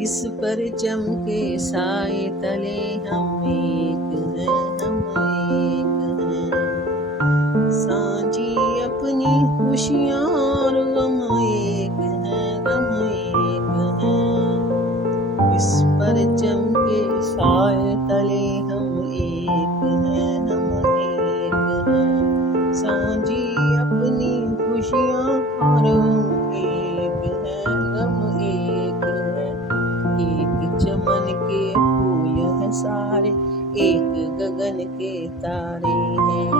इस परचम के साए तले हम एक हैं, हम एक हैं। सांझी अपनी खुशियाँ और गम एक हैं, गम एक हैं। इस परचम के साए तले हम एक हैं, हम एक हैं। सांझी अपनी खुशियाँ और गम एक हैं, गम एक हैं। एक चमन के फूल हैं सारे, एक गगन के तारे हैं।